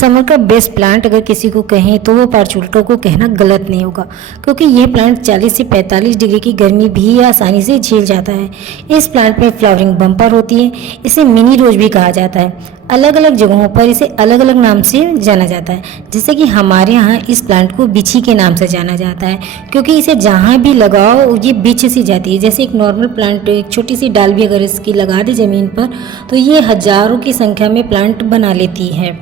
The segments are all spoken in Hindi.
समर का बेस्ट प्लांट अगर किसी को कहें तो वो पार्चुल्का को कहना गलत नहीं होगा, क्योंकि ये प्लांट 40 से 45 डिग्री की गर्मी भी आसानी से झेल जाता है। इस प्लांट में फ्लावरिंग बम्पर होती है। इसे मिनी रोज भी कहा जाता है। अलग अलग जगहों पर इसे अलग अलग नाम से जाना जाता है। जैसे कि हमारे यहाँ इस प्लांट को बिछी के नाम से जाना जाता है, क्योंकि इसे जहाँ भी लगाओ ये बिछ सी जाती है। जैसे एक नॉर्मल प्लांट, एक छोटी सी डाल भी अगर इसकी लगा दे ज़मीन पर तो ये हजारों की संख्या में प्लांट बना लेती है।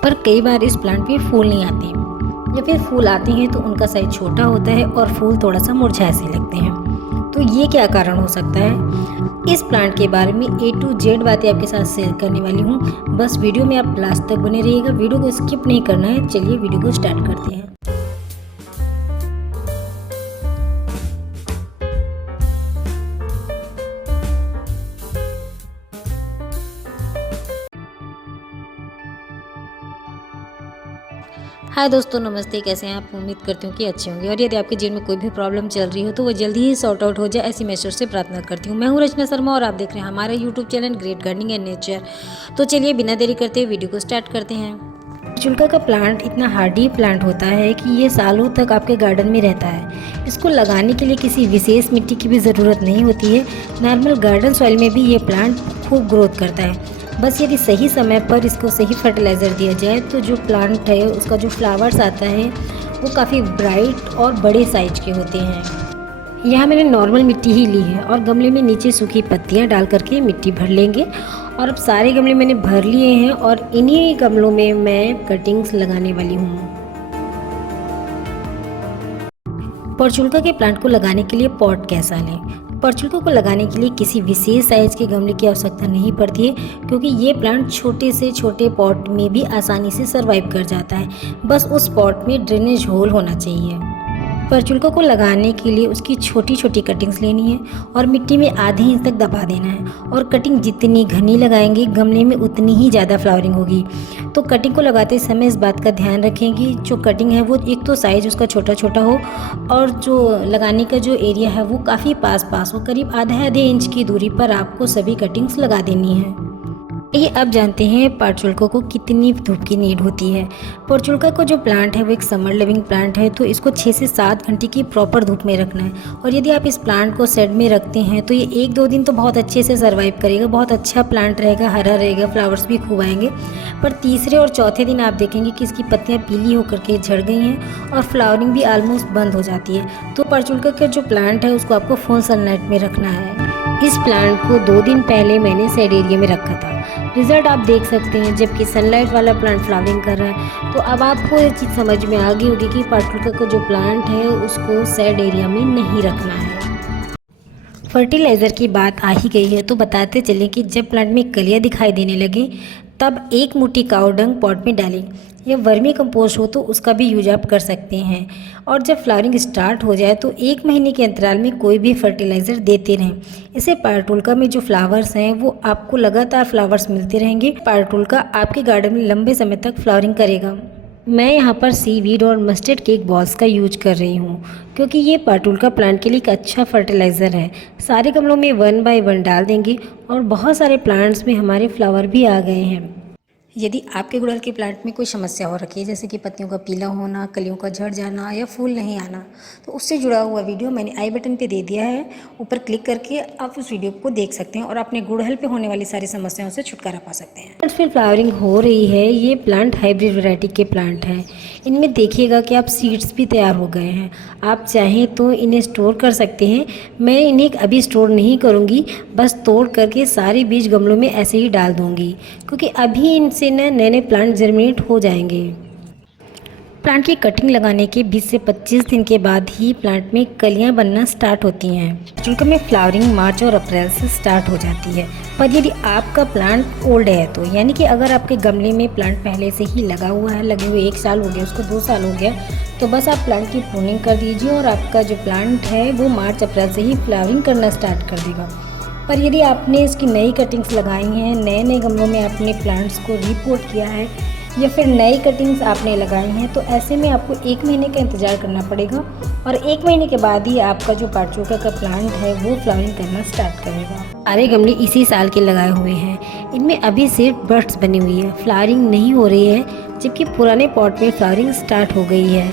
पर कई बार इस प्लांट में फूल नहीं आते, या फिर फूल आते हैं तो उनका साइज छोटा होता है और फूल थोड़ा सा मुरझाए से लगते हैं। तो ये क्या कारण हो सकता है? इस प्लांट के बारे में A to Z बातें आपके साथ शेयर करने वाली हूँ। बस वीडियो में आप लास्ट तक बने रहिएगा, वीडियो को स्किप नहीं करना है। चलिए वीडियो को स्टार्ट करते हैं। हाय दोस्तों, नमस्ते। कैसे हैं आप? उम्मीद करती हूँ कि अच्छे होंगे। और यदि आपके जीवन में कोई भी प्रॉब्लम चल रही हो तो वो जल्दी ही सॉर्ट आउट हो जाए, ऐसी मैं ईश्वर से प्रार्थना करती हूँ। मैं हूँ रचना शर्मा और आप देख रहे हैं हमारा YouTube channel great gardening and nature. तो चलिए बिना देरी करते हुए वीडियो को स्टार्ट करते हैं। पार्चुल्का का प्लांट इतना हार्डी प्लांट होता है कि ये सालों तक आपके गार्डन में रहता है। इसको लगाने के लिए किसी विशेष मिट्टी की भी ज़रूरत नहीं होती है। नॉर्मल गार्डन सॉइल में भी ये प्लांट खूब ग्रोथ करता है। बस यदि सही समय पर इसको सही फर्टिलाइज़र दिया जाए तो जो प्लांट है उसका जो फ्लावर्स आता है वो काफ़ी ब्राइट और बड़े साइज के होते हैं। यहाँ मैंने नॉर्मल मिट्टी ही ली है और गमले में नीचे सूखी पत्तियाँ डाल करके मिट्टी भर लेंगे। और अब सारे गमले मैंने भर लिए हैं और इन्हीं गमलों में मैं कटिंग्स लगाने वाली हूँ। पार्चुल्का के प्लांट को लगाने के लिए पॉट कैसा लें? पार्चुल्का को लगाने के लिए किसी विशेष साइज के गमले की आवश्यकता नहीं पड़ती है, क्योंकि ये प्लांट छोटे से छोटे पॉट में भी आसानी से सरवाइव कर जाता है। बस उस पॉट में ड्रेनेज होल होना चाहिए। पार्चुल्का को लगाने के लिए उसकी छोटी छोटी कटिंग्स लेनी है और मिट्टी में आधे इंच तक दबा देना है। और कटिंग जितनी घनी लगाएंगे गमले में उतनी ही ज़्यादा फ्लावरिंग होगी। तो कटिंग को लगाते समय इस बात का ध्यान रखें कि जो कटिंग है वो एक तो साइज़ उसका छोटा छोटा हो और जो लगाने का जो एरिया है वो काफ़ी पास पास हो। करीब आधे इंच की दूरी पर आपको सभी कटिंग्स लगा देनी है। ये अब जानते हैं पार्चुल्का को कितनी धूप की नीड होती है। पार्चुल्का को जो प्लांट है वो एक समर लिविंग प्लांट है, तो इसको 6 से 7 घंटे की प्रॉपर धूप में रखना है। और यदि आप इस प्लांट को शेड में रखते हैं तो ये 1-2 दिन तो बहुत अच्छे से सर्वाइव करेगा, बहुत अच्छा प्लांट रहेगा, हरा रहेगा, फ्लावर्स भी खूब आएंगे। पर तीसरे और चौथे दिन आप देखेंगे कि इसकी पत्तियाँ पीली होकर के झड़ गई हैं और फ्लावरिंग भी ऑलमोस्ट बंद हो जाती है। तो पार्चुल्का का जो प्लांट है उसको आपको फुल सनलाइट में रखना है। इस प्लांट को 2 दिन पहले मैंने शेड एरिया में रखा था। रिजल्ट आप देख सकते हैं, जबकि सनलाइट वाला प्लांट फ्लावरिंग कर रहा है। तो अब आपको ये चीज़ समझ में आ गई होगी कि पार्चुल्का का जो प्लांट है उसको शेड एरिया में नहीं रखना है। फर्टिलाइज़र की बात आ ही गई है तो बताते चलें कि जब प्लांट में कलियाँ दिखाई देने लगे तब 1 मुट्ठी काऊ डंग पॉट में डालें, या वर्मी कंपोस्ट हो तो उसका भी यूज आप कर सकते हैं। और जब फ्लावरिंग स्टार्ट हो जाए तो 1 महीने के अंतराल में कोई भी फर्टिलाइज़र देते रहें। इससे पार्चुल्का में जो फ्लावर्स हैं वो आपको लगातार फ्लावर्स मिलते रहेंगे। पार्चुल्का आपके गार्डन में लंबे समय तक फ्लावरिंग करेगा। मैं यहाँ पर सीवीड और मस्टर्ड केक बॉल्स का यूज कर रही हूँ, क्योंकि ये पार्चुल्का प्लांट के लिए एक अच्छा फर्टिलाइज़र है। सारे गमलों में 1 बाय 1 डाल देंगे और बहुत सारे प्लांट्स में हमारे फ्लावर भी आ गए हैं। यदि आपके गुड़हल के प्लांट में कोई समस्या हो रखी है, जैसे कि पत्तियों का पीला होना, कलियों का झड़ जाना या फूल नहीं आना, तो उससे जुड़ा हुआ वीडियो मैंने आई बटन पे दे दिया है। ऊपर क्लिक करके आप उस वीडियो को देख सकते हैं और अपने गुड़हल पे होने वाली सारी समस्याओं से छुटकारा पा सकते हैं। फिर फ्लावरिंग हो रही है। ये प्लांट हाइब्रिड वैरायटी के प्लांट हैं। इनमें देखिएगा कि आप सीड्स भी तैयार हो गए हैं। आप चाहें तो इन्हें स्टोर कर सकते हैं। मैं इन्हें अभी स्टोर नहीं करूँगी, बस तोड़ करके सारे बीज गमलों में ऐसे ही डाल दूँगी, क्योंकि अभी इनसे नए नए प्लांट जर्मिनेट हो जाएंगे। प्लांट की कटिंग लगाने के 20 से 25 दिन के बाद ही प्लांट में कलियां बनना स्टार्ट होती हैं। पार्चुल्का में फ्लावरिंग मार्च और अप्रैल से स्टार्ट हो जाती है। पर यदि आपका प्लांट ओल्ड है तो, यानी कि अगर आपके गमले में प्लांट पहले से ही लगा हुआ है, लगे हुए 1 साल हो गया, उसको 2 साल हो गया, तो बस आप प्लांट की प्रूनिंग कर दीजिए और आपका जो प्लांट है वो मार्च अप्रैल से ही फ्लावरिंग करना स्टार्ट कर देगा। पर यदि आपने इसकी नई कटिंग्स लगाई हैं, नए नए गमलों में आपने प्लांट्स को रीपोर्ट किया है, या फिर नई कटिंग्स आपने लगाई हैं, तो ऐसे में आपको 1 महीने का इंतज़ार करना पड़ेगा और 1 महीने के बाद ही आपका जो पार्चुका का प्लांट है वो फ्लावरिंग करना स्टार्ट करेगा। सारे गमले इसी साल के लगाए हुए हैं। इनमें अभी सिर्फ बड्स बनी हुई है, फ्लावरिंग नहीं हो रही है, जबकि पुराने पॉट में फ्लावरिंग स्टार्ट हो गई है।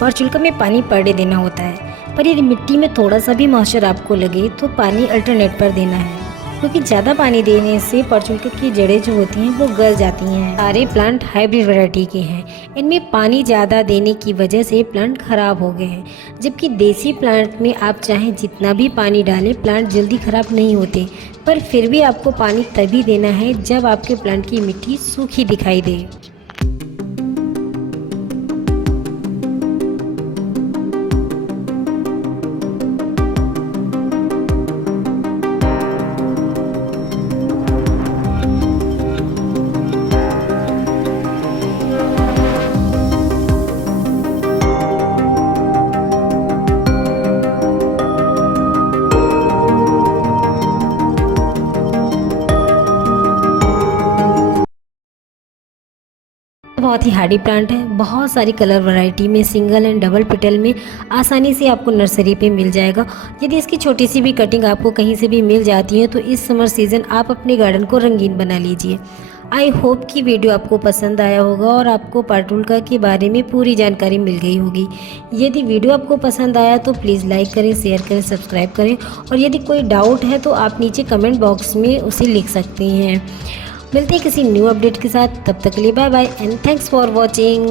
पर्चुल्का में पानी पर डे देना होता है, पर यदि मिट्टी में थोड़ा सा भी मॉइस्चर आपको लगे तो पानी अल्टरनेट पर देना है, क्योंकि ज़्यादा पानी देने से पर्चुल्का की जड़ें जो होती हैं वो गल जाती हैं। सारे प्लांट हाइब्रिड वैरायटी के हैं, इनमें पानी ज़्यादा देने की वजह से प्लांट खराब हो गए हैं, जबकि देसी प्लांट में आप चाहें जितना भी पानी डालें प्लांट जल्दी खराब नहीं होते। पर फिर भी आपको पानी तभी देना है जब आपके प्लांट की मिट्टी सूखी दिखाई दे। बहुत ही हार्डी प्लांट है, बहुत सारी कलर वैरायटी में सिंगल एंड डबल पेटल में आसानी से आपको नर्सरी पे मिल जाएगा। यदि इसकी छोटी सी भी कटिंग आपको कहीं से भी मिल जाती है तो इस समर सीज़न आप अपने गार्डन को रंगीन बना लीजिए। आई होप कि वीडियो आपको पसंद आया होगा और आपको पर्चुल्का के बारे में पूरी जानकारी मिल गई होगी। यदि वीडियो आपको पसंद आया तो प्लीज़ लाइक करें, शेयर करें, सब्सक्राइब करें और यदि कोई डाउट है तो आप नीचे कमेंट बॉक्स में उसे लिख सकते हैं। मिलते हैं किसी न्यू अपडेट के साथ, तब तक के लिए bye bye and thanks for watching.